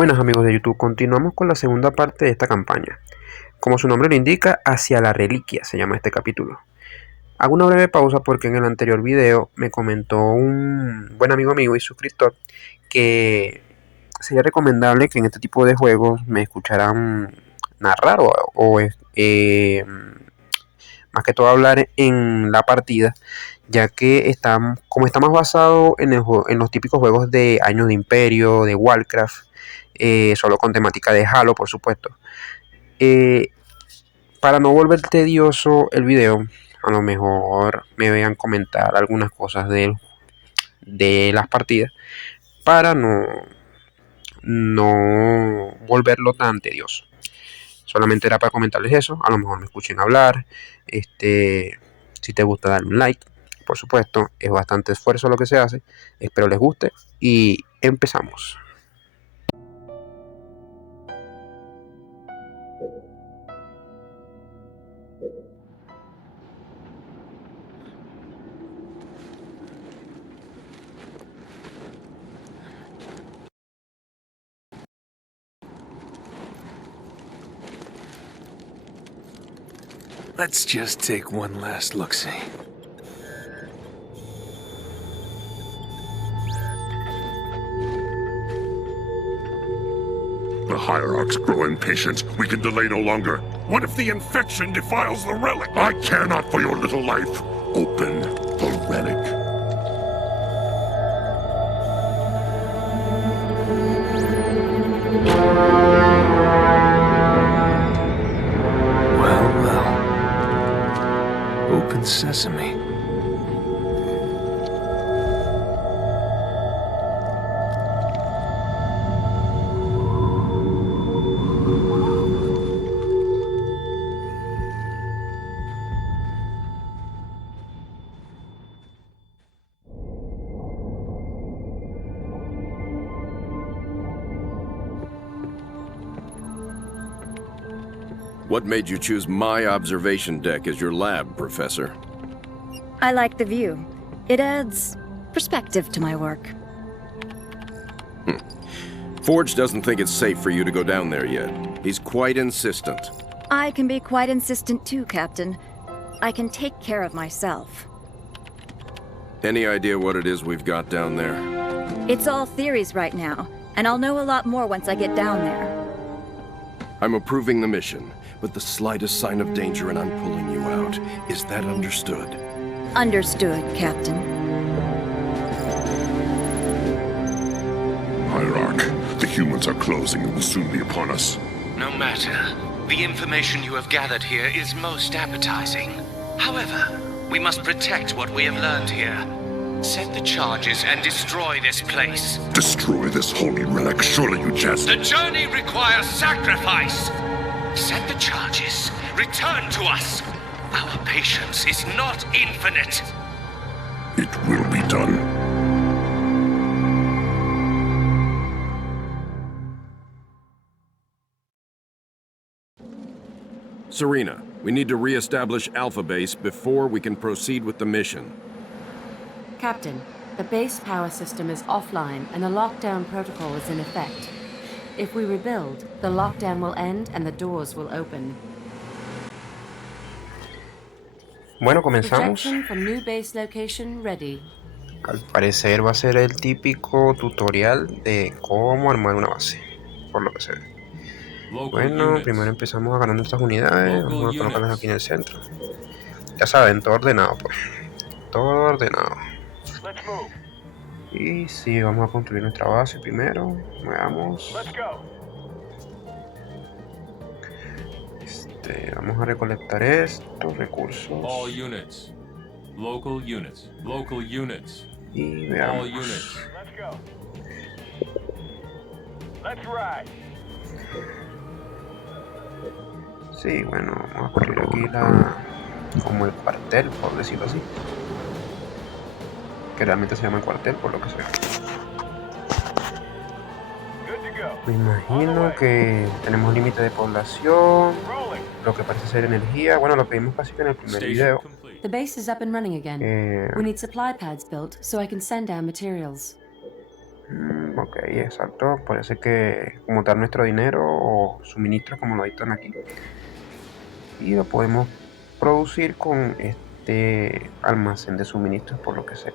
Buenas amigos de YouTube, continuamos con la segunda parte de esta campaña. Como su nombre lo indica, hacia la reliquia se llama este capítulo. Hago una breve pausa porque en el anterior video me comentó un buen amigo mío y suscriptor que sería recomendable que en este tipo de juegos me escucharan narrar o más que todo hablar en la partida, ya que como está más basado en los típicos juegos de Años de Imperio, de Warcraft, solo con temática de Halo, por supuesto. Eh, para no volver tedioso el video, a lo mejor me vean comentar algunas cosas de las partidas para no volverlo tan tedioso. Solamente era para comentarles eso, a lo mejor me escuchen hablar, si te gusta darle un like, por supuesto, es bastante esfuerzo lo que se hace, espero les guste y empezamos. Let's just take one last look-see. The Hierarchs grow impatient. We can delay no longer. What if the infection defiles the relic? I care not for your little life. Open the relic. Well. Open sesame. What made you choose my observation deck as your lab, Professor? I like the view. It adds perspective to my work. Forge doesn't think it's safe for you to go down there yet. He's quite insistent. I can be quite insistent too, Captain. I can take care of myself. Any idea what it is we've got down there? It's all theories right now, and I'll know a lot more once I get down there. I'm approving the mission, but the slightest sign of danger and I'm pulling you out. Is that understood? Understood, Captain. Hierarch, the humans are closing and will soon be upon us. No matter. The information you have gathered here is most appetizing. However, we must protect what we have learned here. Set the charges and destroy this place. Destroy this holy relic. Surely you jest. The journey requires sacrifice. Set the charges. Return to us. Our patience is not infinite. It will be done. Serena, we need to re-establish Alpha Base before we can proceed with the mission. Captain, the base power system is offline and a lockdown protocol is in effect. If we rebuild, the lockdown will end and the doors will open. Bueno, comenzamos. Projection from new base location ready. Al parecer va a ser el típico tutorial de cómo armar una base, por lo que se ve. Bueno, primero empezamos agarrando estas unidades, vamos a colocarlas aquí en el centro. Ya saben, todo ordenado pues, todo ordenado. Y sí, vamos a construir nuestra base primero, veamos. Vamos a recolectar estos recursos. Y veamos. Sí, bueno, vamos a construir aquí como el cuartel, por decirlo así. Que realmente se llama el cuartel, por lo que sea. Me imagino que tenemos límite de población, lo que parece ser energía. Bueno, lo que vimos casi que en el primer video. The base is up and running again. We need supply pads built so I can send down materials. Ok, exacto. Parece que como tal nuestro dinero o suministros, como lo dictan aquí. Y lo podemos producir con este almacén de suministros, por lo que se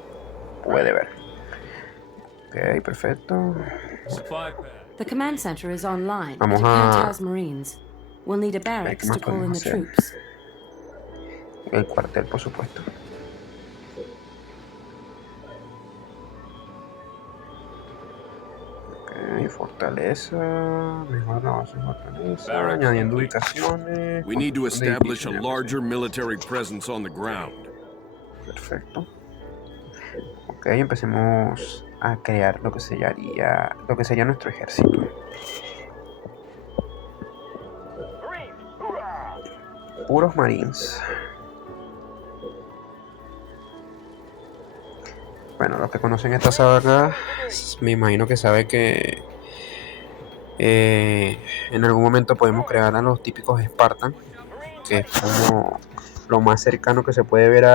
puede ver. Ok, perfecto. The command center is online, but Vamos it can't a house Marines. We'll need a ver qué barracks más to call in podemos the hacer. troops. El cuartel, por supuesto. Ok, fortaleza. Mejor la base de fortaleza. Añadiendo ubicaciones. We need to construcción de establish a edificios, larger military presence on the ground. Perfecto. Ok, empecemos a crear lo que sería nuestro ejército. Puros marines. Bueno, los que conocen esta saga, me imagino que sabe que en algún momento podemos crear a los típicos Spartan, que es como lo más cercano que se puede ver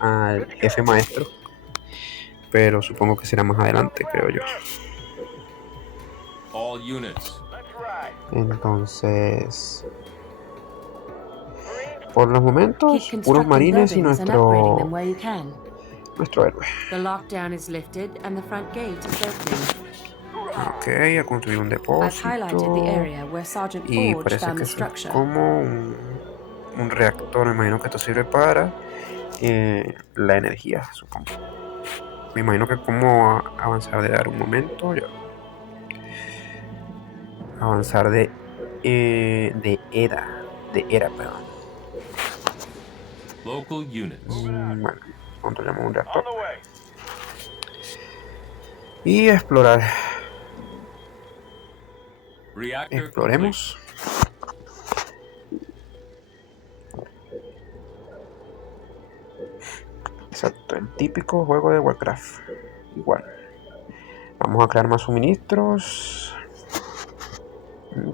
al jefe maestro, pero supongo que será más adelante, creo yo. Entonces, por los Keep momentos, puros constructing marines y buildings and upgrading them nuestro where you can. héroe. The lockdown is lifted and the front gate is opening. Ok, a construir un I've highlighted the depósito. area where Sergeant Y Forge parece found que the eso es structure. como un reactor. Me imagino que esto sirve para la energía, supongo. Me imagino que como avanzar de dar un momento. Ya. Avanzar de era, perdón. Bueno, controlamos un reactor. Y explorar. Exploremos. Exacto, el típico juego de Warcraft. Igual. Vamos a crear más suministros.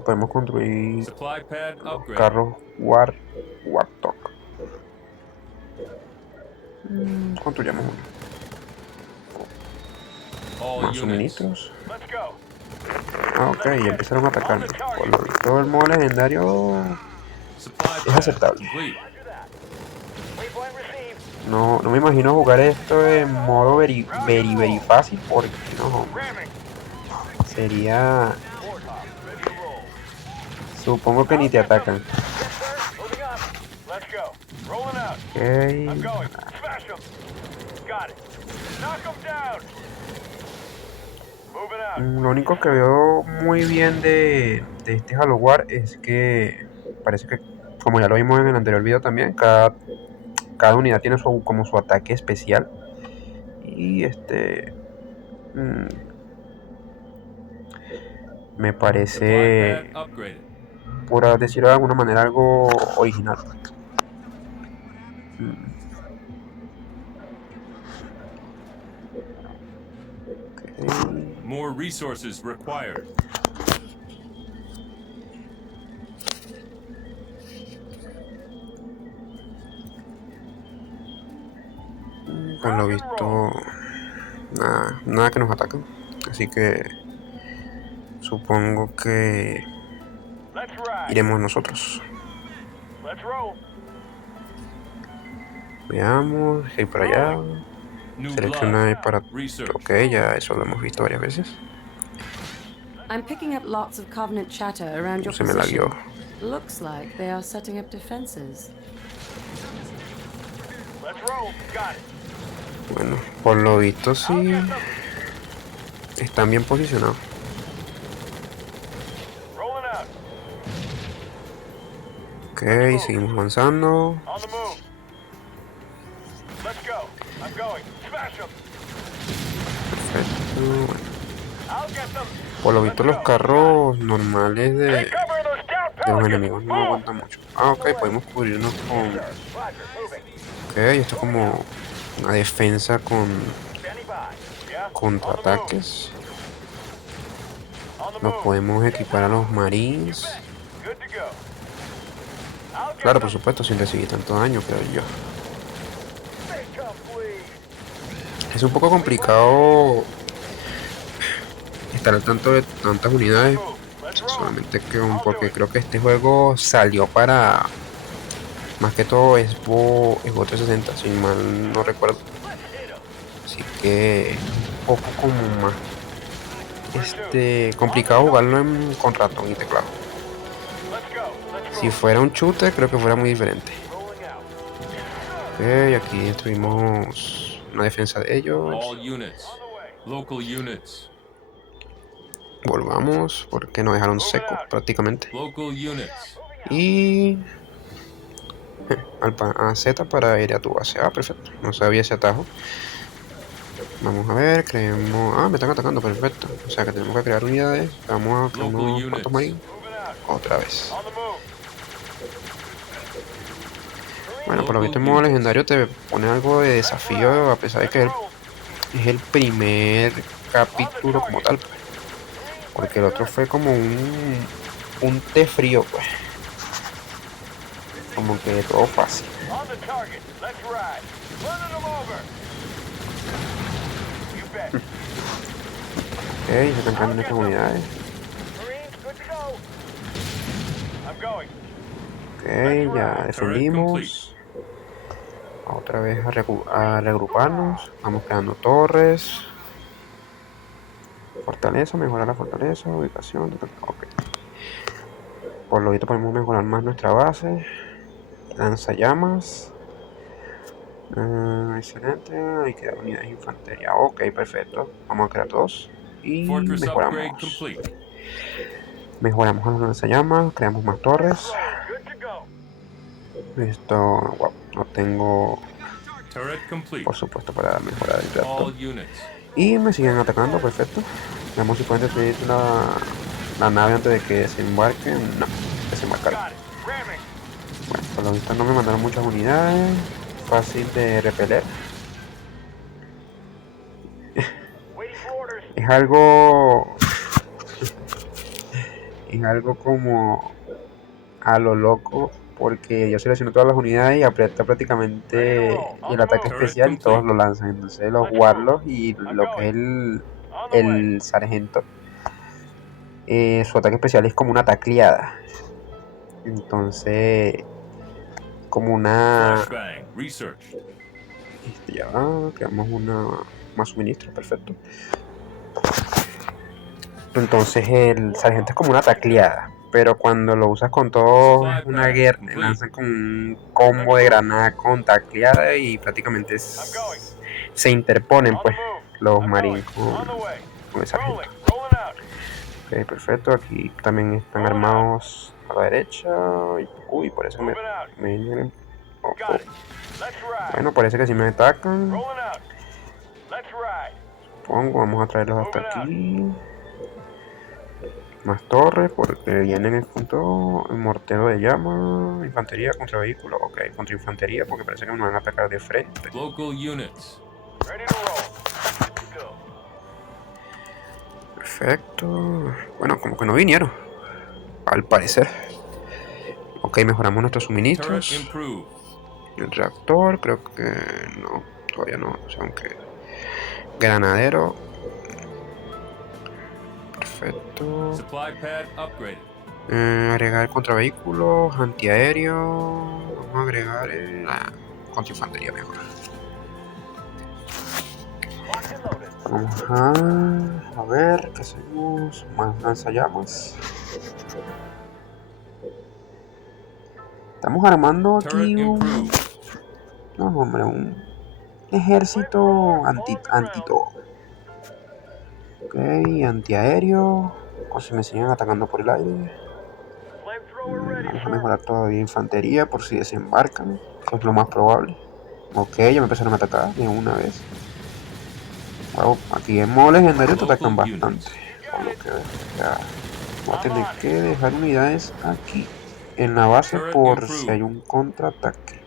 Podemos construir carros Warthog. Construyamos uno. Más suministros. Ok, ya empezaron a atacarme. Por lo visto, el modo legendario es aceptable. No me imagino jugar esto en modo very fácil, porque no, sería... Supongo que ni te atacan. Okay. Lo único que veo muy bien de este Halo War es que parece que, como ya lo vimos en el anterior video también, cada unidad tiene como su ataque especial. Y me parece, por decirlo de alguna manera, algo original. Okay. More resources required. Por lo visto, nada que nos atacan, así que supongo que iremos nosotros. Veamos, hay por allá. Selecciona para... Ok, ya eso lo hemos visto varias veces. I'm picking up lots of Covenant chatter around your Se me position. lagueó. Looks like they are setting up defenses. Bueno, por lo visto sí están bien posicionados. Ok, seguimos avanzando. Perfecto. Bueno. Por lo visto los carros normales de los enemigos no aguantan mucho. Ok, podemos cubrirnos con... Ok, esto es como una defensa con contraataques. Nos podemos equipar a los marines. Claro, por supuesto, sin recibir tanto daño, creo yo. Es un poco complicado estar al tanto de tantas unidades. Solamente que porque creo que este juego salió para más que todo Xbox 360, si mal no recuerdo. Así que un poco como más complicado jugarlo con ratón y teclado. Si fuera un shooter creo que fuera muy diferente. Ok, aquí destruimos una defensa de ellos. All units. Local units. Volvamos porque nos dejaron secos prácticamente. Local units. Y a Z para ir a tu base. Ah, perfecto. No sabía ese atajo. Vamos a ver, creemos... Ah, me están atacando, perfecto. O sea que tenemos que crear unidades. Vamos a crear unos cuantos marines. Otra vez. Bueno, por lo visto en modo legendario te pone algo de desafío, a pesar de que es el primer capítulo como tal. Porque el otro fue como un té frío, pues. Como que todo fácil. Ok, se están creando nuestras unidades. Ok, ya defendimos. Otra vez a reagruparnos. Vamos creando torres. Fortaleza, mejorar la fortaleza, ubicación. Ok. Por lo visto podemos mejorar más nuestra base. Lanzallamas. Excelente. Hay que dar unidades de infantería. Ok, perfecto. Vamos a crear dos. Y mejoramos. Mejoramos a los lanzallamas. Creamos más torres. Esto, wow, no tengo, por supuesto, para mejorar el reactor. Y me siguen atacando, perfecto. Veamos si pueden destruir la nave antes de que desembarquen. No, desembarcaron. Bueno, por lo visto no me mandaron muchas unidades. Fácil de repeler. Es algo como a lo loco, porque yo selecciono todas las unidades y aprieto prácticamente el ataque especial y todos lo lanzan. Entonces los warlocks y lo que es el sargento, su ataque especial es como una tacleada. Entonces, como una... Ya va, creamos más suministro, perfecto. Entonces el sargento es como una tacleada, pero cuando lo usas con todo una guerra, lanzan con un combo de granada con tacleada y prácticamente se interponen pues los marines con el sargento. Ok, perfecto, aquí también están armados a la derecha. Uy, parece que me vienen. Bueno, parece que si me atacan. Supongo, vamos a traerlos hasta aquí. Más torres, porque vienen el punto, el mortero de llama, infantería contra vehículos. Ok, contra infantería, porque parece que nos van a atacar de frente. Perfecto. Bueno, como que no vinieron, al parecer. Ok, mejoramos nuestros suministros. El reactor, creo que no, todavía no. O sea, aunque granadero. Perfecto. Agregar contravehículos, antiaéreo. Vamos a agregar contrainfantería mejor. Vamos a ver qué hacemos. Más lanzallamas. Estamos armando aquí un ejército anti todo. Ok, antiaéreo. O si me siguen atacando por el aire. Vamos a mejorar todavía infantería por si desembarcan, que es lo más probable. Ok, ya me empezaron a atacar de una vez. Wow, aquí en modo legendario te atacan bastante. Por lo que ya voy a tener que dejar unidades aquí en la base por si hay un contraataque.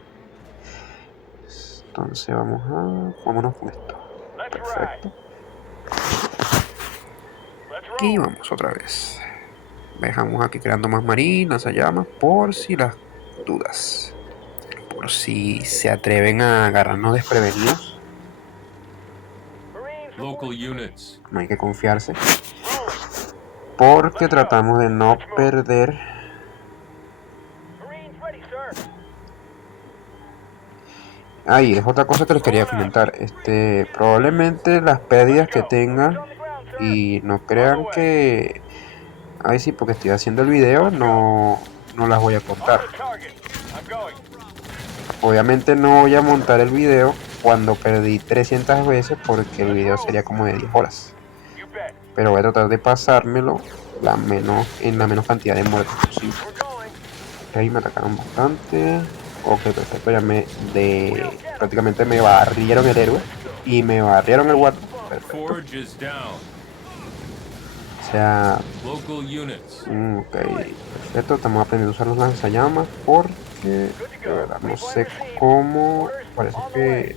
Entonces vámonos con esto. Perfecto. Y vamos otra vez. Dejamos aquí creando más marinas, llamas, por si las dudas. Por si se atreven a agarrarnos desprevenidos. No hay que confiarse. porque tratamos de no perder. Ahí es otra cosa que les quería comentar. Probablemente las pérdidas que tenga, y no crean que, ay sí, porque estoy haciendo el video, no las voy a contar. Obviamente no voy a montar el video cuando perdí 300 veces, porque el video sería como de 10 horas. Pero voy a tratar de pasármelo en la menos cantidad de muertes posible. Ahí me atacaron bastante. Ok, perfecto, prácticamente me barrieron el héroe y me barrieron el guardia. Perfecto. Forge is down. O sea, Local units. ok, perfecto, estamos aprendiendo a usar los lanzallamas porque de verdad no sé cómo, parece que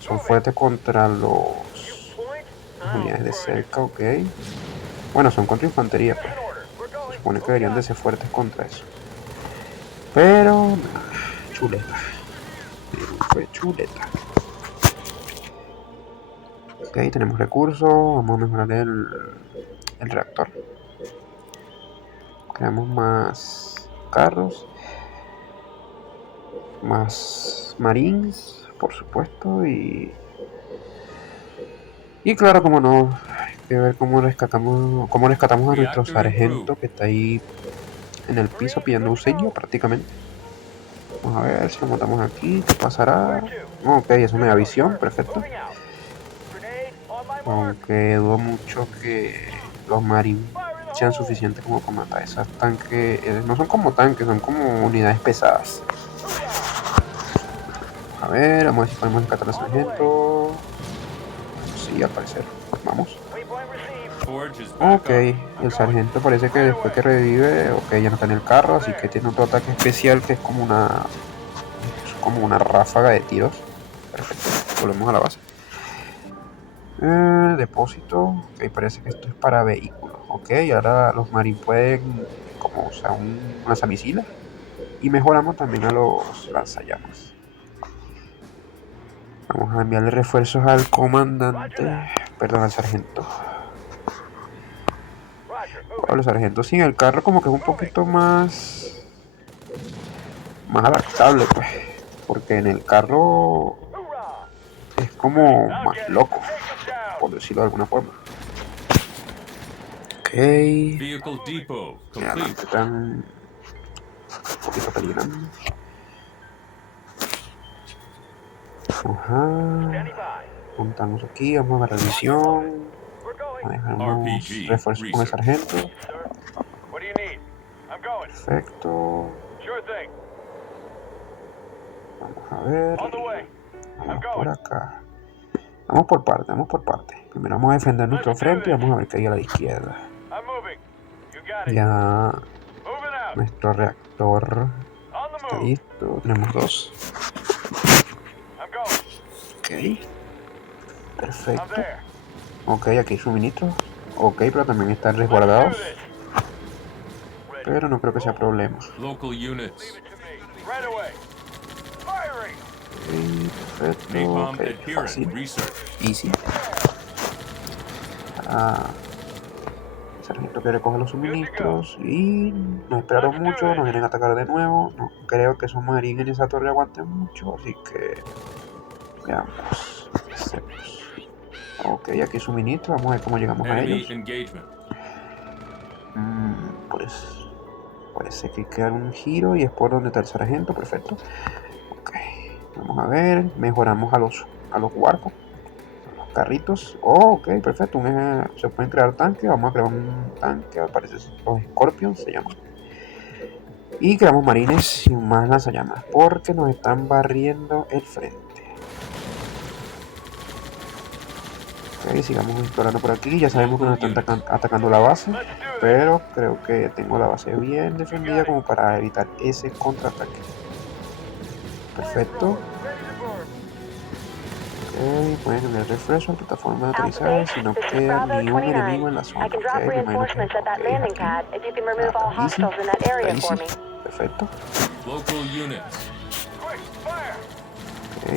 son fuertes contra las unidades de cerca, ok. Bueno, son contra infantería, pues. Se supone que deberían de ser fuertes contra eso. Pero, chuleta. Fue chuleta. Ok, tenemos recursos, vamos a mejorar el reactor. Creamos más carros, más marines, por supuesto, y claro, como no, hay que ver cómo rescatamos a nuestro sargento que está ahí en el piso pidiendo auxilio prácticamente. Vamos a ver si lo matamos aquí, ¿qué pasará? Ok, eso me da visión, perfecto. Aunque dudo mucho que los marines sean suficientes como para matar esos tanques. No son como tanques, son como unidades pesadas. A ver, vamos a ver si podemos rescatar al sargento. Sí, al parecer. Vamos. Ok, el sargento parece que después que revive, ok, ya no está en el carro, así que tiene otro ataque especial que es como una ráfaga de tiros. Perfecto, volvemos a la base. Depósito, ok, parece que esto es para vehículos. Ok, ahora los marines pueden como usar un lanzamisiles y mejoramos también a los lanzallamas. Vamos a enviarle refuerzos al comandante, perdón, al sargento. Bueno, el sargento sin el carro como que es un poquito más adaptable, pues, porque en el carro es como más loco, por decirlo de alguna forma. Ok. Vehicle depot Y adelante complete. están un poquito peligrando. Ajá. Montamos aquí, vamos a ver la visión. Manejamos RPG refuerzos con el sargento. Perfecto. Vamos a ver. Vamos por acá. Vamos por parte. Primero vamos a defender nuestro frente y vamos a ver qué hay a la izquierda. Ya nuestro reactor está listo. Tenemos 2. Ok. Perfecto. Ok, aquí hay suministros. Ok, pero también están resguardados. Pero no creo que sea problema. Local units. Perfecto. Napalm Ok, adherent fácil. research. Easy. El sargento que recoge los suministros y nos esperaron mucho, nos vienen a atacar de nuevo. No creo que esos marines en esa torre aguanten mucho, así que veamos. Ok, aquí hay suministro, vamos a ver cómo llegamos a Enemy ellos. engagement. Pues parece que queda un giro y es por donde está el sargento, perfecto. Ok, vamos a ver, mejoramos a los barcos, a los carritos. Oh, ok, perfecto, se pueden crear tanques, vamos a crear un tanque, parece los Scorpions se llaman. Y creamos marines y más lanzallamas, porque nos están barriendo el frente. Ok, sigamos explorando por aquí, ya sabemos que nos están atacando la base, pero creo que tengo la base bien defendida como para evitar ese contraataque. Perfecto. Ok, pueden tener refresh en plataforma de aterrizaje si no queda ni un enemigo en la zona. Ok, me imagino que está easy. Perfecto. Local units. Ok.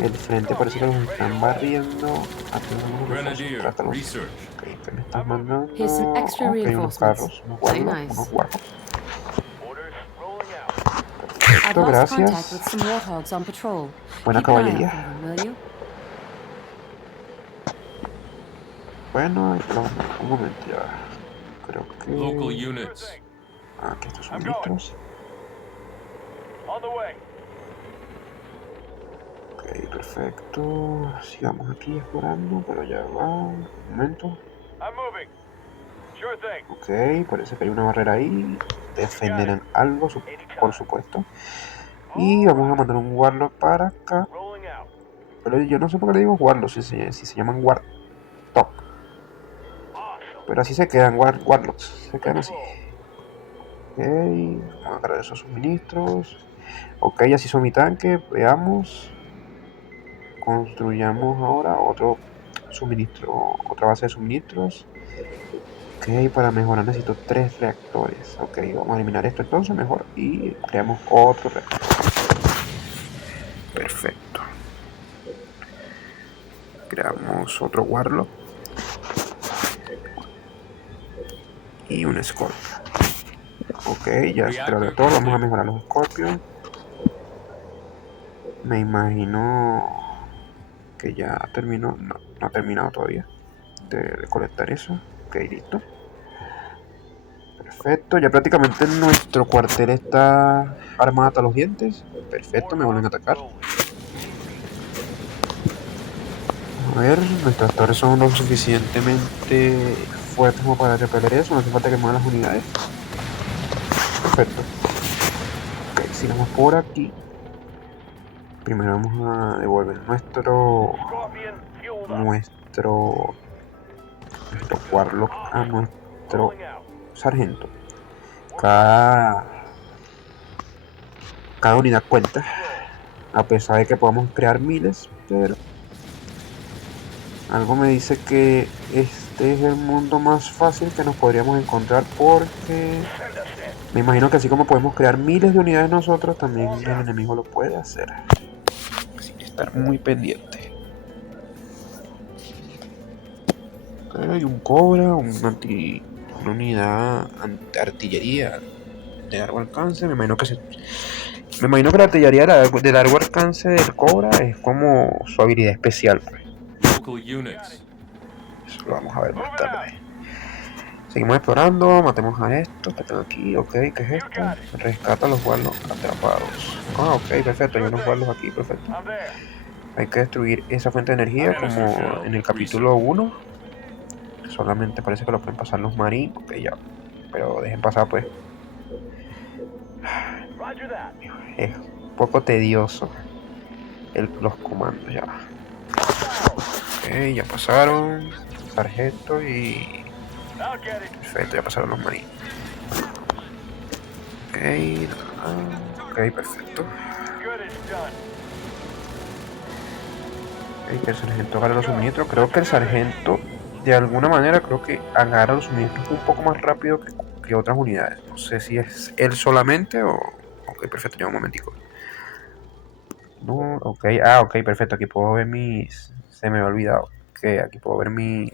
El frente parece que los están barriendo. Grenadier, Trátalos. research. Ok, ¿qué me estás mandando? Here's some extra Ok, unos reinforcements. carros, unos Play guardos, nice. unos guardos. I've Perfecto, lost contact with gracias. some warthogs on patrol. Buena Keep an eye out caballería. for them, will you? Bueno, un momento ya. Creo Local que... units. Aquí estos suministros. Ok, perfecto. Sigamos aquí explorando, pero ya va. Un momento. Ok, parece que hay una barrera ahí. Defenderán algo, por supuesto. Y vamos a mandar un Warlock para acá. Pero yo no sé por qué le digo Warlock, si se llaman Warthog. Pero así se quedan, Warlocks. Se quedan así. Ok, vamos a cargar esos suministros. Ok, así son mi tanque. Veamos. Construyamos ahora otro suministro, otra base de suministros. Ok, para mejorar necesito 3 reactores. Ok, vamos a eliminar esto entonces mejor y creamos otro reactor. Perfecto. Creamos otro Warlock y un Scorpion. Ok, ya se creó de todo. Vamos a mejorar los Scorpions. Me imagino que ya terminó. No ha terminado todavía de colectar eso. Ok, listo. Perfecto, ya prácticamente nuestro cuartel está armado hasta los dientes. Perfecto, me vuelven a atacar. A ver, nuestras torres son lo suficientemente fuertes como para repeler eso. No hace falta que muevan las unidades. Perfecto. Ok, sigamos por aquí. Primero vamos a devolver nuestro Warlock a nuestro sargento. Cada unidad cuenta, a pesar de que podamos crear miles, pero algo me dice que este es el mundo más fácil que nos podríamos encontrar, porque me imagino que así como podemos crear miles de unidades nosotros, también el enemigo lo puede hacer. Así que estar muy pendiente. Hay un cobra, una unidad anti-artillería de largo alcance. Me imagino que la artillería de largo alcance del cobra es como su habilidad especial. Local units. Eso lo vamos a ver más tarde. Seguimos explorando, matemos a estos que están aquí. Ok, ¿qué es esto? Rescata a los Warlocks atrapados. Ah, ok, perfecto, hay unos Warlocks aquí, perfecto. Hay que destruir esa fuente de energía como en el capítulo 1. Solamente parece que lo pueden pasar los marines. Ok, ya. Pero dejen pasar pues. Es un poco tedioso los comandos ya. Ok, ya pasaron. Sargento y... Perfecto, ya pasaron los marines. Ok, perfecto. Ok, que el sargento agarra los suministros. Creo que el sargento, de alguna manera, creo que agarra los suministros un poco más rápido que otras unidades. No sé si es él solamente o... Ok, perfecto, ya un momentico. No, ok, ok, perfecto. Aquí puedo ver mis... Se me había olvidado. Ok, aquí puedo ver mis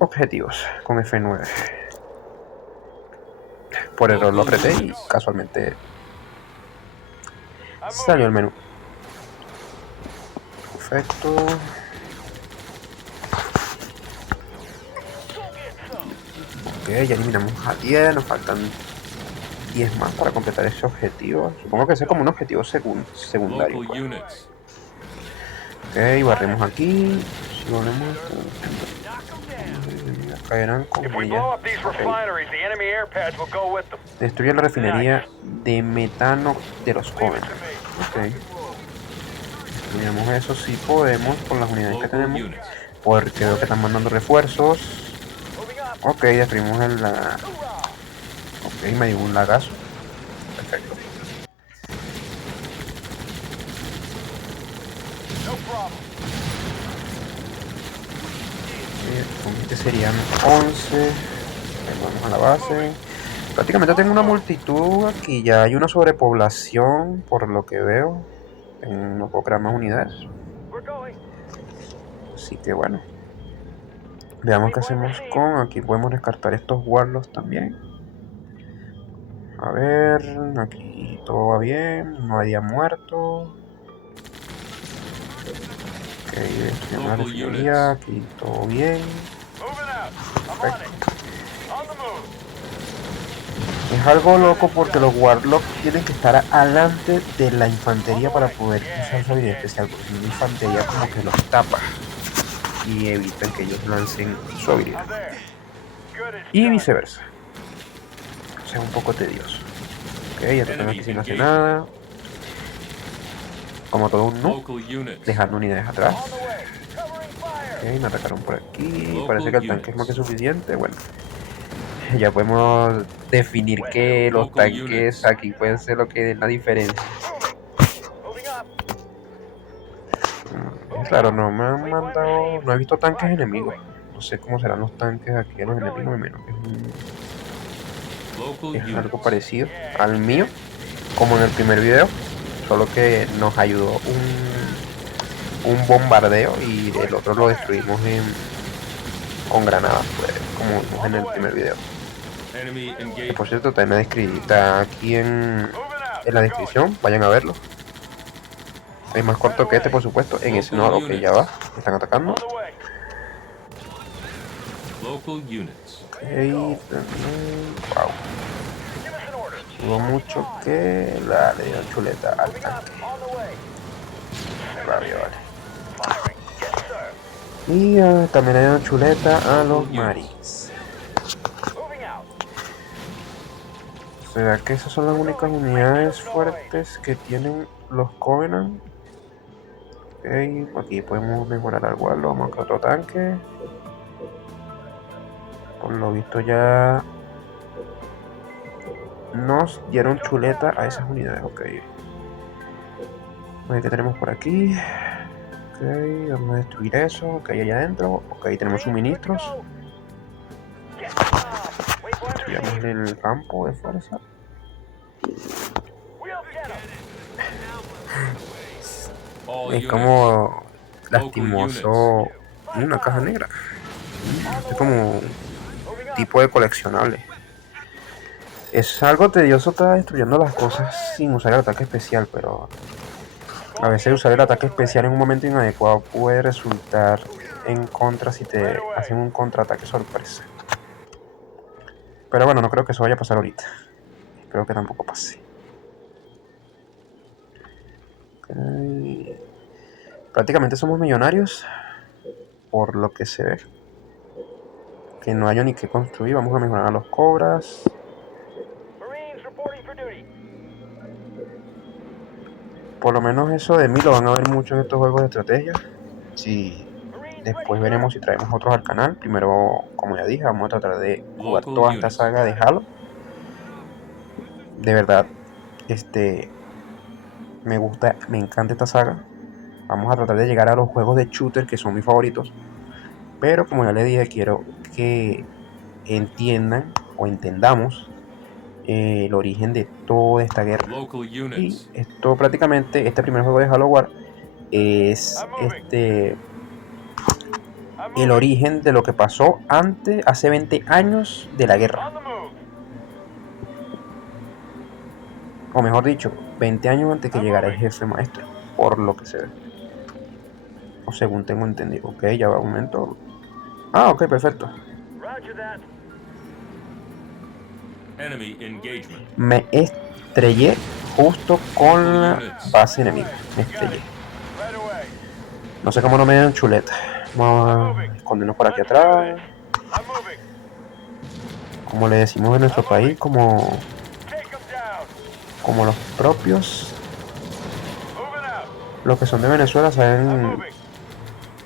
objetivos con F9. Por error lo apreté y casualmente salió el menú. Perfecto. Ok, ya eliminamos a 10. Nos faltan 10 más para completar ese objetivo. Supongo que ese es como un objetivo secundario. Pues. Ok, barremos aquí. Si volvemos, caerán con ellas. Destruye la refinería de metano de los Coven. Ok. Destruyamos eso si podemos con las unidades que tenemos. Porque veo que están mandando refuerzos. Ok, destruimos la... Ok, me dio un lagazo. Perfecto. Con este serían 11. Vamos a la base. Prácticamente tengo una multitud aquí. Ya hay una sobrepoblación por lo que veo. no puedo crear más unidades. Así que bueno. Veamos qué hacemos con... Aquí podemos descartar estos warlocks también. A ver, aquí todo va bien, no había muerto. Ok, destruimos la refinería, aquí todo bien. Perfecto. Es algo loco porque los warlocks tienen que estar adelante de la infantería para poder usar su habilidad especial, porque la infantería como que los tapa y evitan que ellos lancen su habilidad. Y viceversa. O sea, un poco tedioso. Ok, ya tenemos aquí sin hacer nada. Como todo un noob, dejando unidades atrás. Ok, me atacaron por aquí. Parece que el tanque es más que suficiente. Bueno, ya podemos definir que los tanques aquí pueden ser lo que den la diferencia. Es raro, no me han mandado... No he visto tanques enemigos. No sé cómo serán los tanques aquí de los enemigos, menos que es algo parecido al mío, como en el primer video, solo que nos ayudó un bombardeo y el otro lo destruimos con granadas, pues, como vimos en el primer video. Que, por cierto, está aquí en la descripción, vayan a verlo. Es más corto que este, por supuesto. En ese no, ok, ya va, me están atacando. Ok, wow. Dudo mucho que le dieron chuleta al tanque. Vale. Y también le dieron chuleta a los marines. ¿Será que esas son las únicas unidades fuertes que tienen los Covenant? Ok, aquí podemos mejorar algo. Vamos a otro tanque. Por lo visto ya nos dieron chuleta a esas unidades. Ok. A ver qué tenemos por aquí. Ok, vamos a destruir eso. Ok, allá adentro. Ok, tenemos suministros. Destruyamos el campo de fuerza. Es como lastimoso. Una caja negra. Es como tipo de coleccionable. Es algo tedioso estar destruyendo las cosas sin usar el ataque especial, pero a veces usar el ataque especial en un momento inadecuado puede resultar en contra si te hacen un contraataque sorpresa. Pero bueno, no creo que eso vaya a pasar ahorita. Espero que tampoco pase. Okay. Prácticamente somos millonarios, por lo que se ve. Que no haya ni que construir. Vamos a mejorar a los cobras. Por lo menos eso de mí lo van a ver mucho en estos juegos de estrategia. Si después veremos si traemos otros al canal. Primero, como ya dije, vamos a tratar de jugar toda esta saga de Halo. De verdad, me gusta, me encanta esta saga. Vamos a tratar de llegar a los juegos de shooter que son mis favoritos. Pero como ya les dije, quiero que entiendan o entendamos el origen de toda esta guerra. Y esto prácticamente, este primer juego de Halo War es el origen de lo que pasó hace 20 años de la guerra. O mejor dicho, 20 años antes que llegara el jefe maestro, por lo que se ve. O según tengo entendido. Ok, ya va un momento. Ah, ok, perfecto. Me estrellé justo con la base enemiga. Me estrellé. No sé cómo no me dieron chuleta. Vamos a escondernos por aquí atrás. Como le decimos en nuestro país, como los propios, los que son de Venezuela saben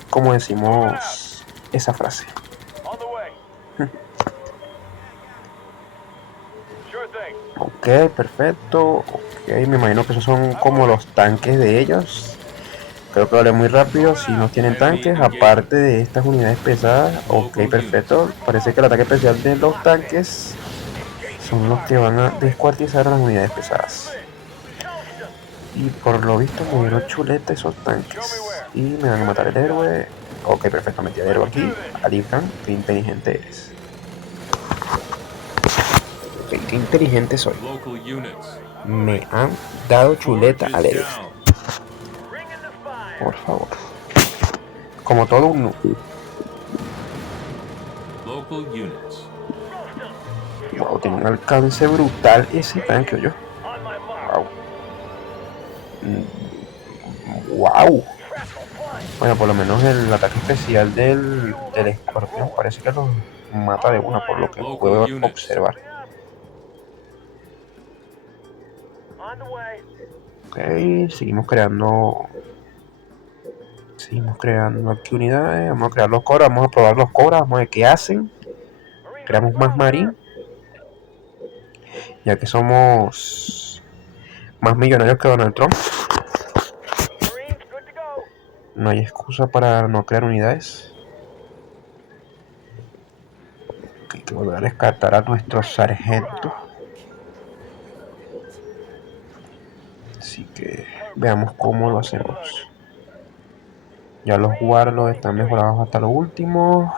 cómo decimos esa frase. Ok, perfecto. Ok, me imagino que esos son como los tanques de ellos. Creo que vale muy rápido si no tienen tanques, aparte de estas unidades pesadas. Ok, perfecto. Parece que el ataque especial de los tanques son los que van a descuartizar a las unidades pesadas. Y por lo visto me dieron chuleta esos tanques. Y me van a matar el héroe. Ok, perfecto, metí al héroe aquí. Alifran, qué inteligente eres. Ok, qué inteligente soy. Local units. Me han dado chuleta al héroe. Down. Por favor. Como todo un noob. Local units. Wow, tiene un alcance brutal ese tanque, yo. Wow. Wow. Bueno, por lo menos el ataque especial del escorpión parece que los mata de una, por lo que puedo observar. Ok, seguimos creando aquí unidades. Vamos a crear los cobras, vamos a probar los cobras, vamos a ver qué hacen. Creamos más marín, ya que somos más millonarios que Donald Trump. No hay excusa para no crear unidades. Hay que volver a rescatar a nuestro sargento. Así que veamos cómo lo hacemos. Ya los guardos están mejorados hasta lo último.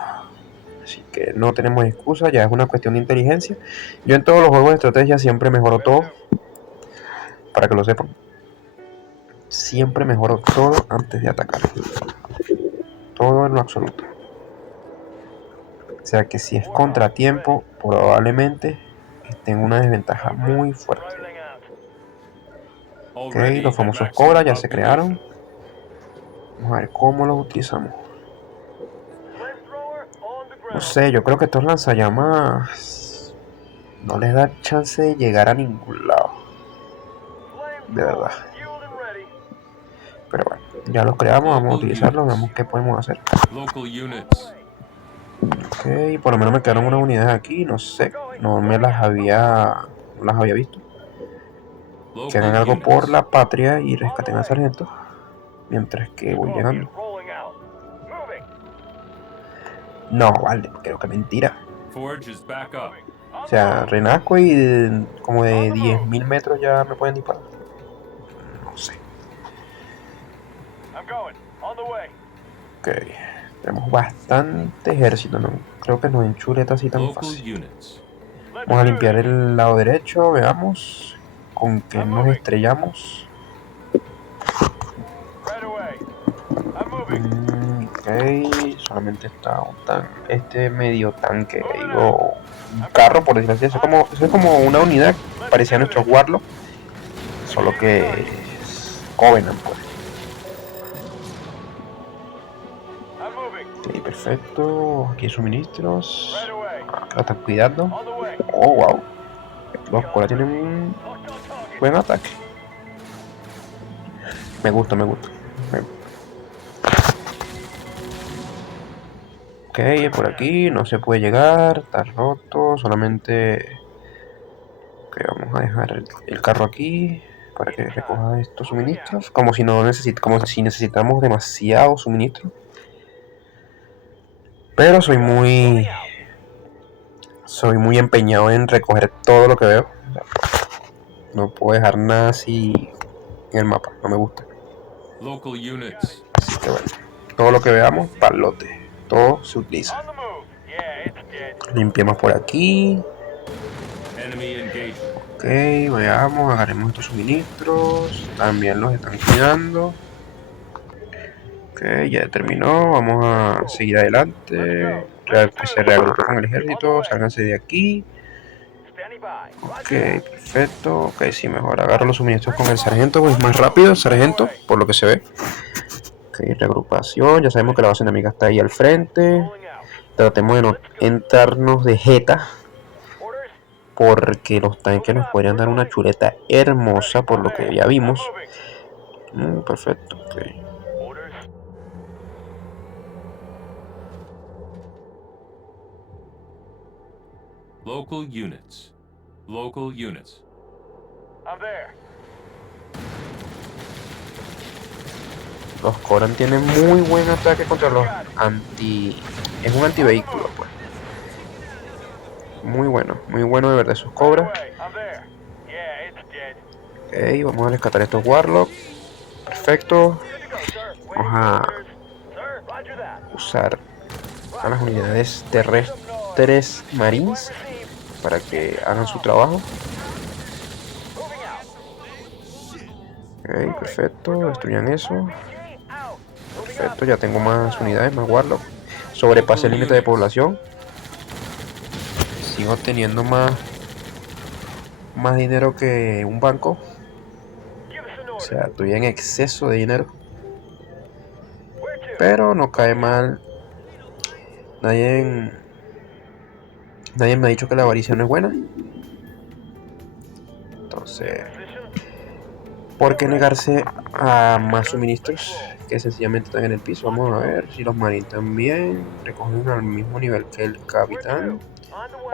Así que no tenemos excusa, ya es una cuestión de inteligencia. Yo en todos los juegos de estrategia siempre mejoro todo. Para que lo sepan. Siempre mejoro todo antes de atacar. Todo en lo absoluto. O sea que si es contratiempo, probablemente esté en una desventaja muy fuerte. Ok, los famosos cobras ya se crearon. Vamos a ver cómo los utilizamos. No sé, yo creo que estos lanzallamas no les da chance de llegar a ningún lado. De verdad. Pero bueno, ya los creamos, vamos a utilizarlos, veamos qué podemos hacer. Local units. Ok, por lo menos me quedaron unas unidades aquí, no sé, no las había visto. Que hagan algo por la patria y rescaten al sargento. Mientras que voy llegando. No, vale, creo que mentira. Forge is back up. O sea, renazco y como de 10.000 metros ya me pueden disparar. No sé. Ok, tenemos bastante ejército, ¿no? Creo que nos enchuleta así tan Local fácil. units. Vamos a limpiar el lado derecho, veamos con qué nos estrellamos. Ok, solamente está este medio tanque, digo, un carro por decirlo así. Eso es como una unidad parecida a nuestro Warlock, solo que es Covenant, pues. Ok, perfecto. Aquí hay suministros. La están cuidando. Oh, wow. Los colas tienen un buen ataque. Me gusta. Ok, por aquí no se puede llegar. Está roto. Solamente... Ok, vamos a dejar el carro aquí para que recoja estos suministros. Como si necesitamos demasiado suministro. Pero soy muy empeñado en recoger todo lo que veo. No puedo dejar nada así en el mapa, no me gusta. Local units. Así que bueno, todo lo que veamos, palote. Todo se utiliza. Limpiemos por aquí. Enemy engagement. Ok, veamos, agarremos estos suministros. También los están cuidando. Ok, ya terminó. Vamos a seguir adelante. Que se reagrupe con el ejército. Sálganse de aquí. Ok, perfecto. Ok, sí, mejor agarro los suministros con el sargento, pues más rápido el sargento, por lo que se ve. Ok, reagrupación. Ya sabemos que la base enemiga está ahí al frente. Tratemos de no entrarnos de jeta, porque los tanques nos podrían dar una chuleta hermosa, por lo que ya vimos. Perfecto, ok. Local units. Local units. Los Coran tienen muy buen ataque contra los es un antivehículo, pues. Muy bueno de verdad esos cobras. Ok, vamos a rescatar estos Warlock. Perfecto. Vamos a usar a las unidades terrestres Marines para que hagan su trabajo. Ok, perfecto, destruyan eso. Perfecto, ya tengo más unidades, más Warlock. Sobrepasé el límite de población. Sigo teniendo más dinero que un banco. O sea, estoy en exceso de dinero. Pero no cae mal. Nadie me ha dicho que la avaricia no es buena. Entonces, ¿por qué negarse a más suministros que sencillamente están en el piso? Vamos a ver si los marines también recogen al mismo nivel que el capitán.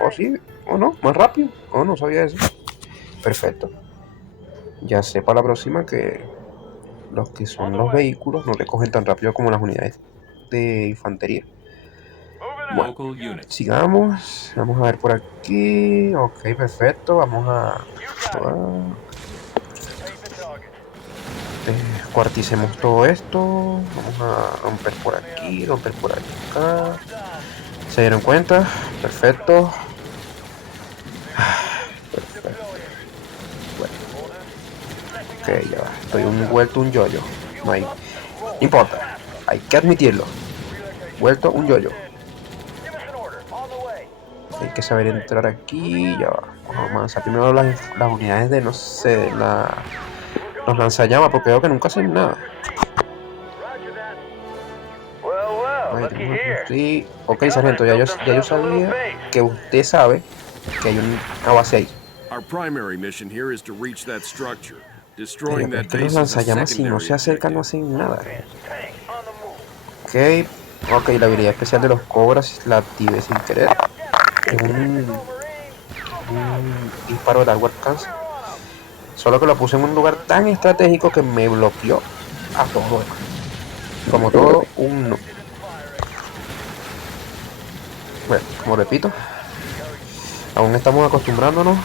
O sí, o no, más rápido. O no sabía eso. Perfecto. Ya sé para la próxima que los que son los vehículos no recogen tan rápido como las unidades de infantería. Bueno, sigamos. Vamos a ver por aquí. Ok, perfecto. Vamos a descuarticemos todo esto. Vamos a romper por aquí, romper por acá. ¿Se dieron cuenta? Perfecto. Perfecto. Bueno. Ok, ya va. Estoy vuelto un yoyo. No importa. Hay que admitirlo. Vuelto un yoyo. Hay que saber entrar aquí. Ya va. Vamos a avanzar primero las unidades de, no sé, los lanzallamas, porque veo que nunca hacen nada. Sí. Ok, sargento, ya yo sabía que usted sabe que hay una base ahí. Pero es que los lanzallamas, si no se acercan, no hacen nada. Ok, la habilidad especial de los cobras la activé sin querer. Es un disparo de largo alcance. Solo que lo puse en un lugar tan estratégico que me bloqueó a todo. Como todo, un no. Bueno, como repito, aún estamos acostumbrándonos.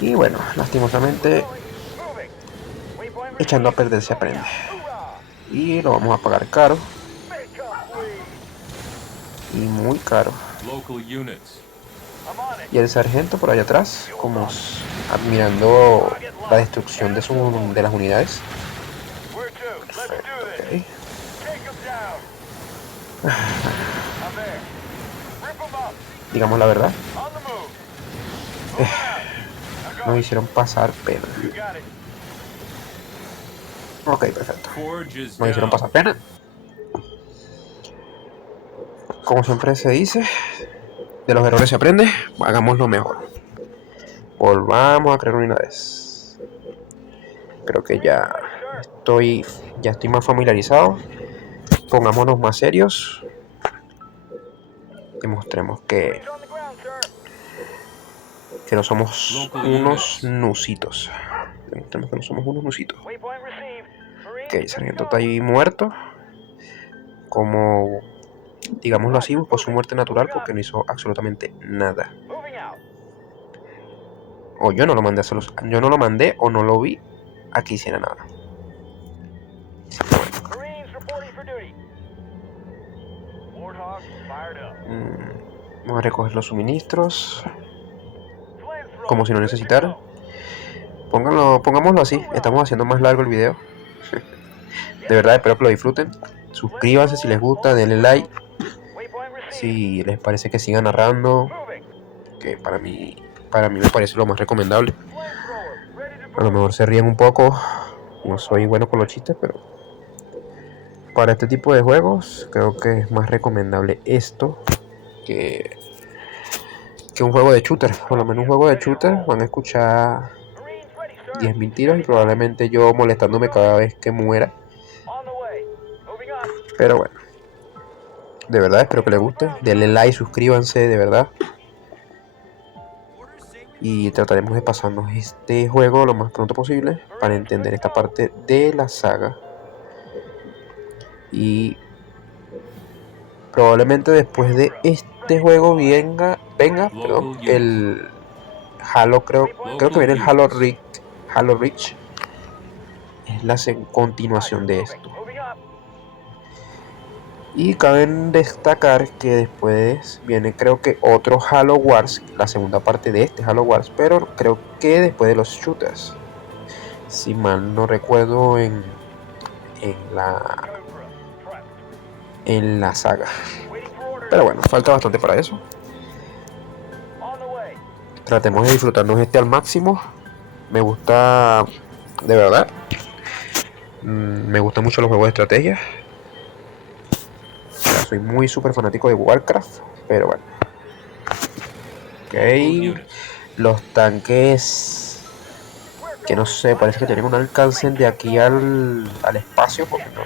Y bueno, lastimosamente, echando a perder se aprende. Y lo vamos a pagar caro. Y muy caro. Y el sargento por allá atrás, como admirando la destrucción de las unidades. Perfecto, okay. Digamos la verdad, nos hicieron pasar pena. Ok, perfecto. Nos hicieron pasar pena. Como siempre se dice, de los errores se aprende. Hagámoslo mejor. Volvamos a crear unidades. Creo que ya estoy más familiarizado. Pongámonos más serios. Demostremos que no somos unos nusitos. Demostremos que no somos unos nusitos. Ok, sargento está ahí muerto. Como, digámoslo así, buscó su muerte natural porque no hizo absolutamente nada. O yo no lo mandé o no lo vi a que hiciera nada. Vamos a recoger los suministros como si no necesitara. Pongámoslo así. Estamos haciendo más largo el video. De verdad espero que lo disfruten. Suscríbanse si les gusta, denle like si les parece que siga narrando, que para mí me parece lo más recomendable. A lo mejor se ríen un poco, no soy bueno con los chistes, pero para este tipo de juegos creo que es más recomendable esto que un juego de shooter. Por lo menos un juego de shooter van a escuchar 10.000 tiros y probablemente yo molestándome cada vez que muera. Pero bueno, de verdad espero que les guste. Denle like, suscríbanse, de verdad. Y trataremos de pasarnos este juego lo más pronto posible para entender esta parte de la saga. Y probablemente después de este juego venga el Halo, creo que viene el Halo Reach. Halo Reach es la continuación de esto. Y cabe destacar que después viene, creo que otro Halo Wars, la segunda parte de este Halo Wars, pero creo que después de los shooters, si mal no recuerdo, en la saga. Pero bueno, falta bastante para eso. Tratemos de disfrutarnos este al máximo. Me gusta, de verdad, me gustan mucho los juegos de estrategia. Soy muy súper fanático de Warcraft, pero bueno. Ok, los tanques, que no sé, parece que tienen un alcance de aquí al espacio, porque no,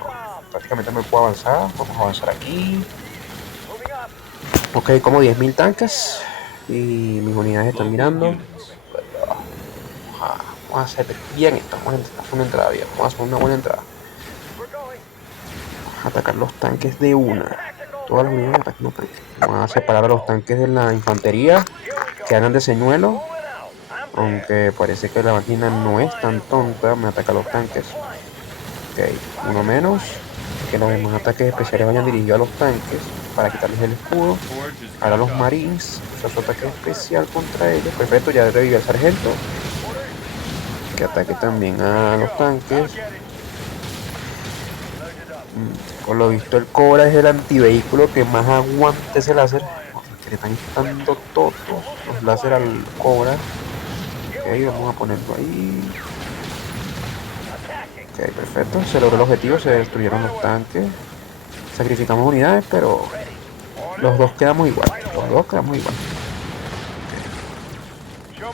prácticamente no puedo avanzar. Vamos a avanzar aquí. Ok, como 10.000 tanques y mis unidades están mirando. Vamos a hacer bien esto, vamos a hacer una entrada bien, vamos a hacer una buena entrada. Vamos a atacar los tanques de una. Todas las unidades atacan los tanques. Vamos a separar a los tanques de la infantería que hagan de señuelo. Aunque parece que la máquina no es tan tonta, me ataca a los tanques. Ok, uno menos. Que los demás ataques especiales vayan dirigidos a los tanques para quitarles el escudo. Ahora los marines, usa su ataque especial contra ellos. Perfecto, ya revivió el sargento, que ataque también a los tanques. Por lo visto el Cobra es el antivehículo que más aguante ese láser, porque le están quitando todos los láser al Cobra. Ok, vamos a ponerlo ahí. Ok, perfecto, se logró el objetivo, se destruyeron los tanques. Sacrificamos unidades, pero los dos quedamos igual.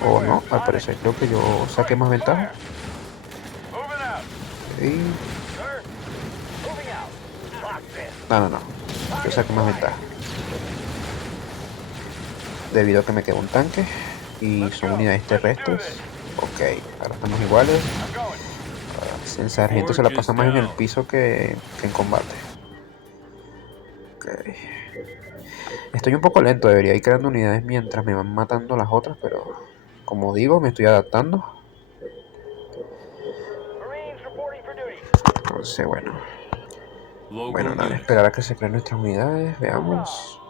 O no, al parecer creo que yo saqué más ventaja. Okay. No, yo saqué más ventaja, debido a que me quedó un tanque y son unidades terrestres. Ok, ahora estamos iguales. El sargento se la pasa más en el piso que en combate. Ok. Estoy un poco lento, debería ir creando unidades mientras me van matando las otras, pero como digo, me estoy adaptando. Entonces, bueno, nada, esperar a que se creen nuestras unidades, veamos.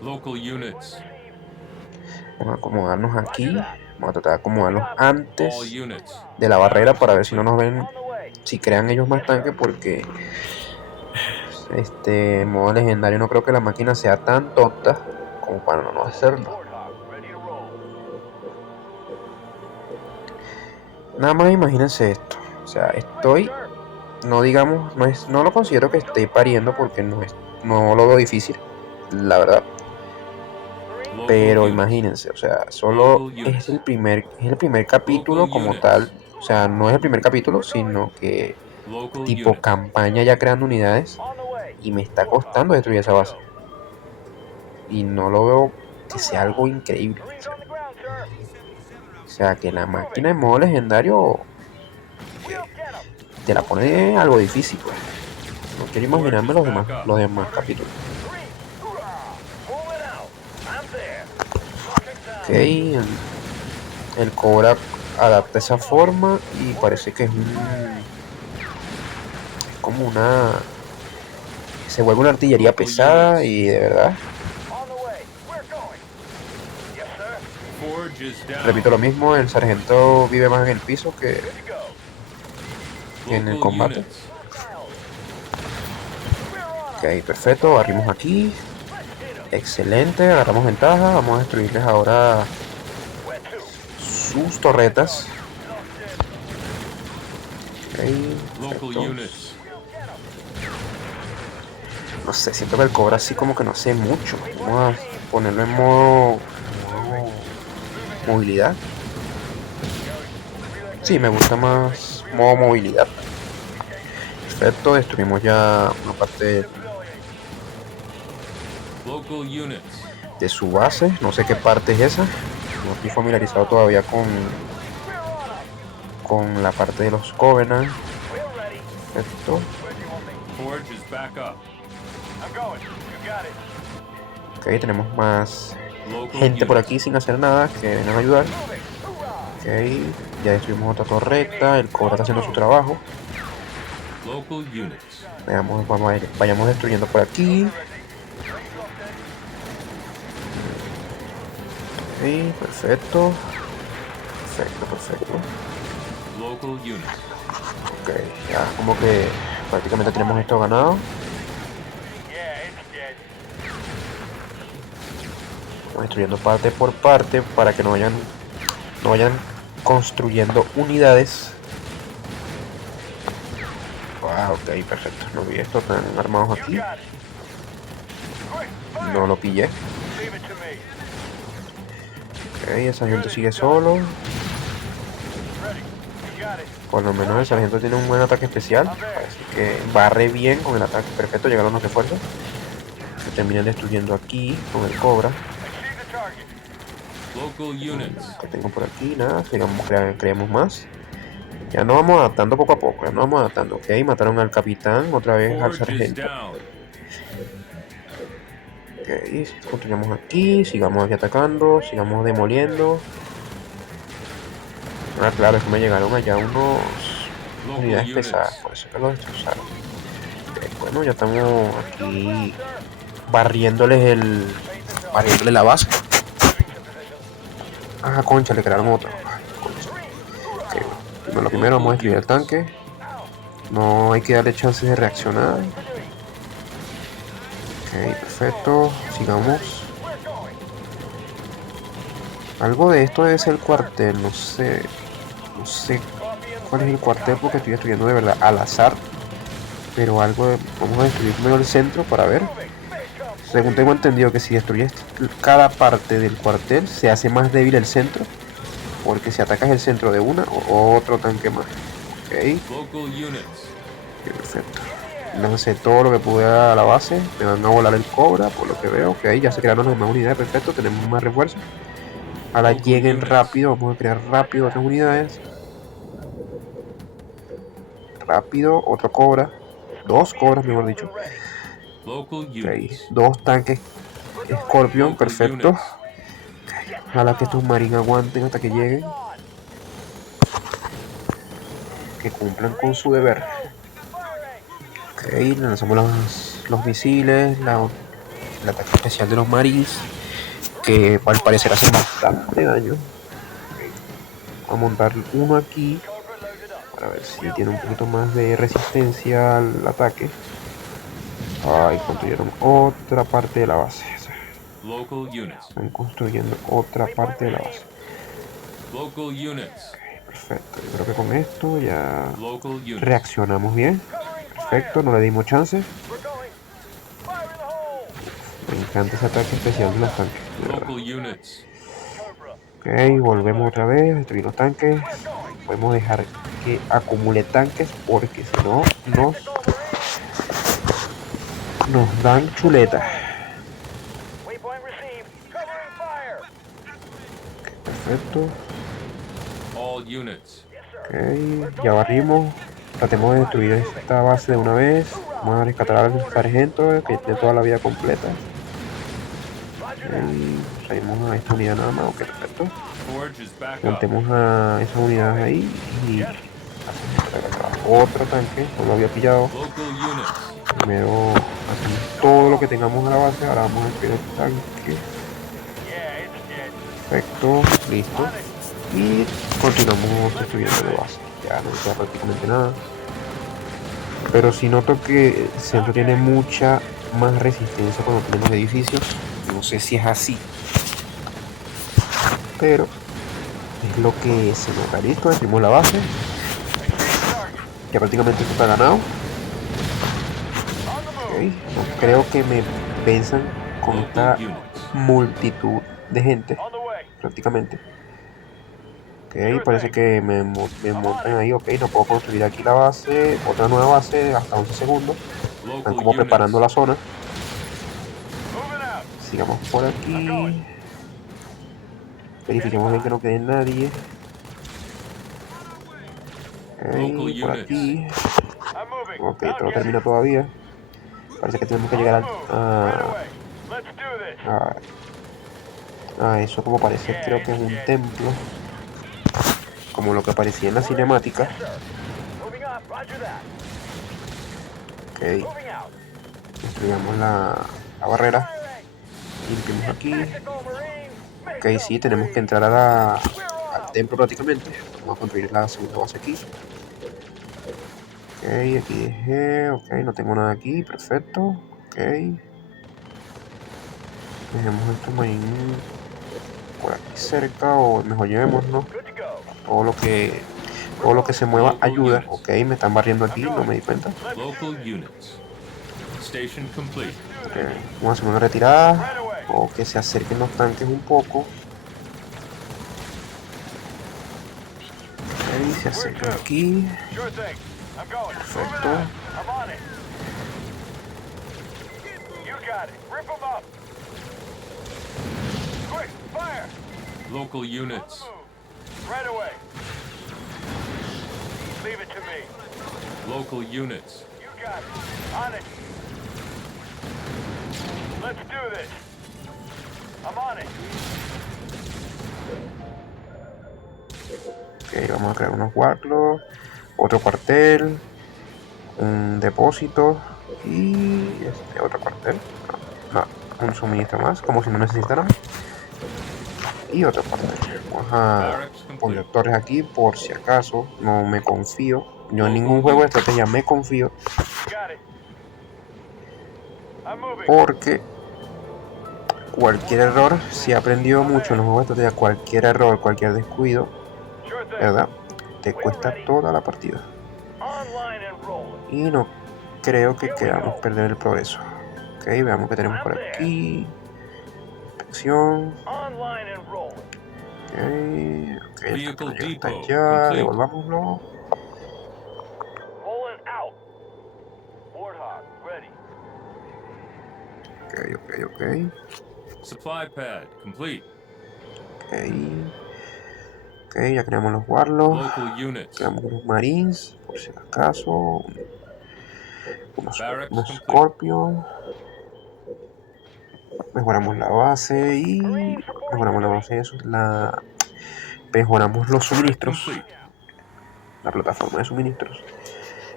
Local units. Vamos a acomodarnos aquí. Vamos a tratar de acomodarnos antes All units. de la barrera para ver si no nos ven, si crean ellos más tanques, porque en modo legendario no creo que la máquina sea tan tonta como para no hacerlo. Nada más imagínense esto. O sea, no lo considero que esté pariendo, porque no lo veo difícil, la verdad. Pero imagínense, o sea, solo es el primer capítulo como tal. O sea, no es el primer capítulo, sino que tipo campaña, ya creando unidades, y me está costando destruir esa base. Y no lo veo que sea algo increíble. O sea, que la máquina en modo legendario te la pone algo difícil, pues. No quiero imaginarme los demás capítulos. Ok, el Cobra adapta esa forma y parece que es como se vuelve una artillería pesada, y de verdad, repito lo mismo, el sargento vive más en el piso que en el combate. Ok, perfecto, barrimos aquí. Excelente, agarramos ventaja. Vamos a destruirles ahora sus torretas. Okay, no sé, siento que el Cobra así como que no sé mucho. Vamos a ponerlo en modo movilidad. Sí, me gusta más modo movilidad. Perfecto, destruimos ya una parte Local units. de su base. No sé qué parte es esa. No estoy familiarizado todavía con la parte de los Covenant. Perfecto. Forge is back up. Ok, tenemos más Local gente por units. aquí sin hacer nada que vengan a ayudar. Ok, ya destruimos otra torreta. El Cobra está haciendo su trabajo. Local units. Veamos, vayamos destruyendo por aquí. Ok, perfecto. Perfecto. Local units. Ok, ya como que prácticamente tenemos esto ganado. Vamos destruyendo parte por parte para que no vayan construyendo unidades. Ah, ok, perfecto. No vi esto, están armados aquí. No lo pillé. Ok, el sargento sigue solo. Por lo menos el sargento tiene un buen ataque especial. Parece que barre bien con el ataque. Perfecto, llegaron los refuerzos. Se terminan destruyendo aquí con el Cobra. Local units. Que tengo por aquí, nada. Sigamos, creemos más. Ya nos vamos adaptando poco a poco. Ya nos vamos adaptando. Ok, mataron al capitán. Otra vez al Forge is sargento. down. Ok, continuamos aquí. Sigamos aquí atacando. Sigamos demoliendo. Ah, claro, es que me llegaron allá unas unidades pesadas. Por eso que los destrozaron. Ok, bueno, ya estamos aquí barriéndoles la base. Ah, concha, le crearon otro. Okay. Primero vamos a destruir el tanque. No hay que darle chances de reaccionar. Ok, perfecto. Sigamos. Algo de esto debe ser el cuartel. No sé cuál es el cuartel porque estoy destruyendo de verdad al azar. Pero algo de... Vamos a destruir primero el centro para ver. Según tengo entendido que si destruyes cada parte del cuartel se hace más débil el centro. Porque si atacas el centro de una o otro tanque más. Ok. Local units. Perfecto. Lancé todo lo que pude a la base. Me van a volar el Cobra por lo que veo. Ok, ya se crearon las demás unidades. Perfecto, tenemos más refuerzos. Ahora lleguen rápido. Vamos a crear rápido otras unidades. Rápido, otro Cobra. Dos Cobras, mejor dicho. Local Ok, units. dos tanques Scorpion. Local Perfecto. units. Ojalá que estos marines aguanten hasta que lleguen. Que cumplan con su deber. Ok, lanzamos los misiles. El ataque especial de los marines. Que al parecer hacen bastante daño. Vamos a montar uno aquí. Para ver si tiene un poquito más de resistencia al ataque. Ahí construyeron otra parte de la base. Local units. Están construyendo otra parte de la base. Local units. Perfecto, yo creo que con esto ya Local units. reaccionamos bien. Perfecto, no le dimos chance. Me encanta ese ataque especial de los tanques, de verdad. Local units. Ok, volvemos otra vez, destruir los tanques. Podemos dejar que acumule tanques porque si no nos dan chuleta. Perfecto. All units. Ok, ya barrimos. Tratemos de destruir esta base de una vez. Vamos a rescatar al sargento que tiene toda la vida completa. Ok, traemos a esta unidad nada más. Ok, perfecto. Forge is back up. Montemos a esas unidades ahí y otro tanque. No lo había pillado. Local units. Primero hacemos todo lo que tengamos a la base. Ahora vamos a destruir el tanque. Perfecto, listo. Y continuamos destruyendo la base. Ya no queda prácticamente nada. Pero si noto que el centro tiene mucha más resistencia cuando tenemos edificios. No sé si es así. Pero es lo que se nota. Listo, destruimos la base. Ya prácticamente esto está ganado. Ok, no creo que me venzan con esta Local units. multitud de gente. Prácticamente. Ok, parece que me montan ahí. Ok, no puedo construir aquí la base. Otra nueva base hasta 11 segundos. Están como preparando la zona. Sigamos por aquí. Verifiquemos bien que no quede nadie. Ok, por aquí. Ok, todo termina todavía. Parece que tenemos que llegar a eso, como parece, creo que es un templo, como lo que aparecía en la cinemática. Ok, destruyamos la barrera. Limpiamos aquí. Ok, sí, tenemos que entrar al templo prácticamente. Vamos a construir la segunda base aquí. Ok, aquí dejé. Ok, no tengo nada aquí. Perfecto. Ok. Dejemos estos marines por aquí cerca, o mejor llevémoslo. Todo lo que se mueva ayuda. Ok, me están barriendo aquí, no me di cuenta. Okay, vamos a hacer una retirada o que se acerquen los tanques un poco. Ok, se acercan aquí. Perfecto. Local units. Local units. Let's do this. I'm on it. Ok, vamos a crear unos warlocks, otro cuartel, un depósito y otro cuartel. No, un suministro más, como si no necesitáramos. Y otro cuartel. Vamos a poner torres aquí por si acaso. No me confío. Yo en ningún juego de estrategia me confío. Porque cualquier error, si he aprendido mucho en los juegos de estrategia, cualquier error, cualquier descuido, ¿verdad? Te cuesta toda la partida. Y no creo que queramos perder el progreso. Ok, veamos qué tenemos por aquí. Inspección. Ok, está allá, devolvámoslo. Ok. Supply pad complete. Ok, ya creamos los warlocks. Local units. Creamos unos marines, por si acaso. Unos Scorpion. Mejoramos la base y mejoramos la base de eso. Mejoramos los suministros. La plataforma de suministros.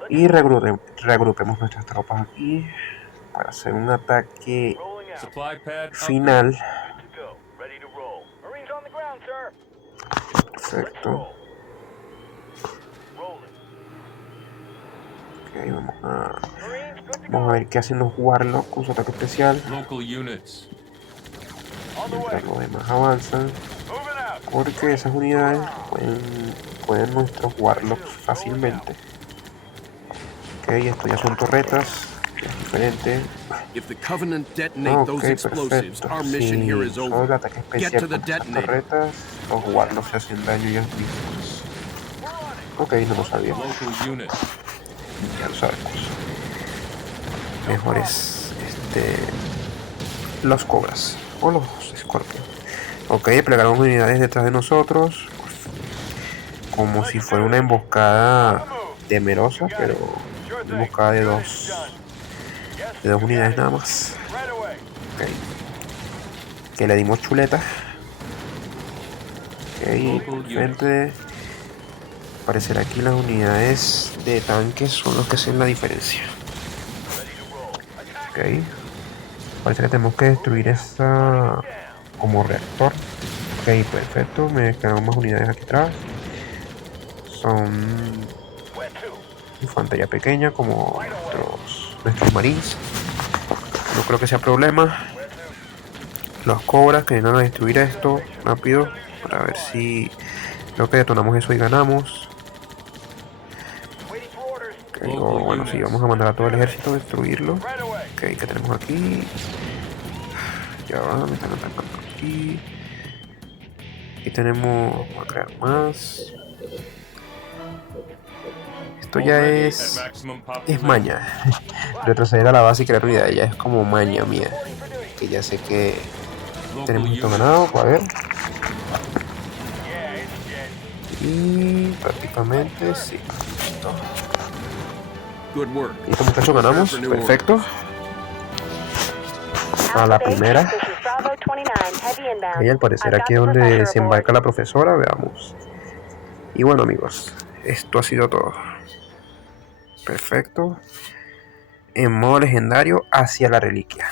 Y reagrupemos nuestras tropas aquí para hacer un ataque final. Perfecto. Ok, vamos a ver qué hacen los warlocks con su ataque especial. Mientras los demás avanzan, porque esas unidades pueden nuestros warlocks fácilmente. Ok, esto ya son torretas, es diferente. Ok, perfecto. Si solo el ataque especial con estas torretas, los warlocks se hacen daño ellos mismos. Ok, no lo sabía. Ya lo sabemos. Mejores los cobras o los escorpios. Ok, plegaron unidades detrás de nosotros como si fuera una emboscada temerosa, pero una emboscada de dos unidades nada más. Ok, que le dimos chuleta. Ok, frente. Parecerá aquí las unidades de tanques son los que hacen la diferencia. Ok, parece que tenemos que destruir esta como reactor. Ok, perfecto, me quedan más unidades aquí atrás. Son infantería pequeña como nuestros marines. No creo que sea problema. Los cobras que vengan a destruir esto rápido para ver si creo que detonamos eso y ganamos. Okay, bueno, sí, vamos a mandar a todo el ejército a destruirlo. Ok, ¿qué tenemos aquí? Ya va, me están atacando aquí. Aquí tenemos, vamos a crear más. Esto ya es maña. Retroceder a la base y crear unidades ya es como maña mía. Que ya sé que tenemos esto ganado, a ver. Y prácticamente sí. Listo. Y como muchachos ganamos, perfecto. A la primera. Y al parecer aquí es donde se embarca la profesora, veamos. Y bueno amigos, esto ha sido todo. Perfecto. En modo legendario hacia la reliquia.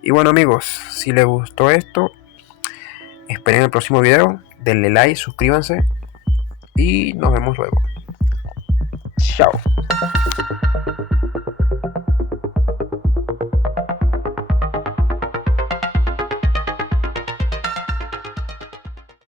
Y bueno amigos, si les gustó esto, esperen el próximo video, denle like, suscríbanse y nos vemos luego. Chao.